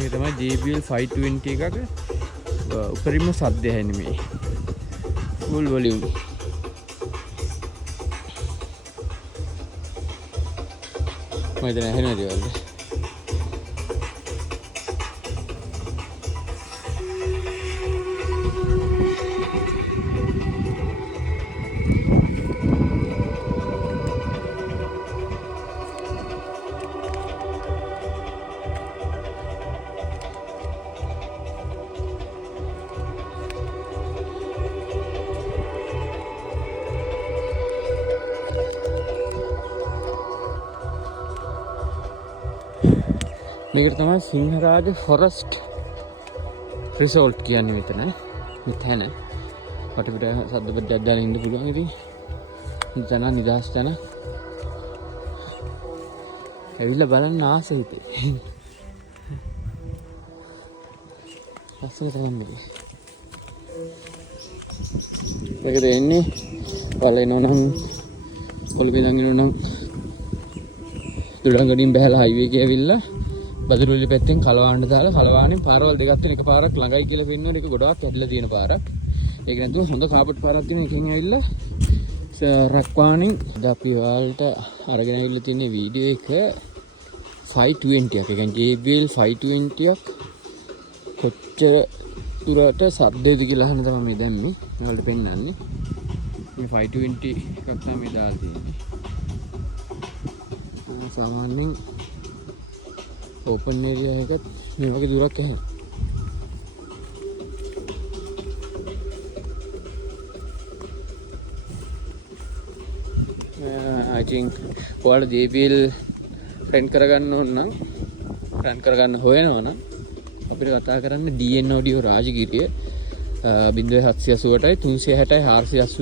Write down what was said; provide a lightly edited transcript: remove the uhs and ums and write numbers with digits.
මේ තමයි JBL 520 එකක උපරිම සද්දය ඇහෙන්නේ මේ. full volume. මම දැන් ඇහෙනවා දේවල්. මේකට තමයි සිංහරාජ ෆොරස්ට් රිසෝර්ට් කියන්නේ මෙතන. මෙතන වටපිට සද්ද බඩක් දාලා ඉන්න පුළුවන් ඉතින්. මෙතන නිදහස් තැන. ඇවිල්ලා බලන්න ආසෙ හිතේ. ලස්සන තමයි මේක. මේක දෙන්නේ බලනනම් කොළඹ ඉඳන් එනනම් දුරංගඩින් බහැලා හයිවේ එකේ ඇවිල්ලා බදුරුලි පැත්තෙන් කලවාණ්ඩ දාලා කලවාණෙන් පාරවල් දෙකක් තියෙන එක පාරක් ළඟයි කියලා පෙන්නන එක ගොඩාක් ඇදලා තියෙන පාරක්. ඒක නැතුව හොඳ කාපට් පාරක් තියෙන එකෙන් ඇවිල්ලා රක්වාණෙන් අපි ඔයාලට අරගෙන ඇවිල්ලා තියෙන වීඩියෝ එක 520 එක. ඒ කියන්නේ JBL 520 ක් කොච්චර දුරට සද්දේද කියලා අහන තමයි මේ දැම්මේ. මේවලට පෙන්නන්නේ. මේ 520 එකක් තමයි දාලා තියෙන්නේ. සාමාන්‍යයෙන් ඕපන් ඒරියා එකත් මේ වගේ දුරක් ඇහෙනවා. I think ඔයාලා JBL රෙන්ට් කරගන්න ඕන නම් රෙන්ට් කරගන්න හොයනවා නම් අපිට කතා කරන්න DN Audio රාජගිරිය 0788 360 480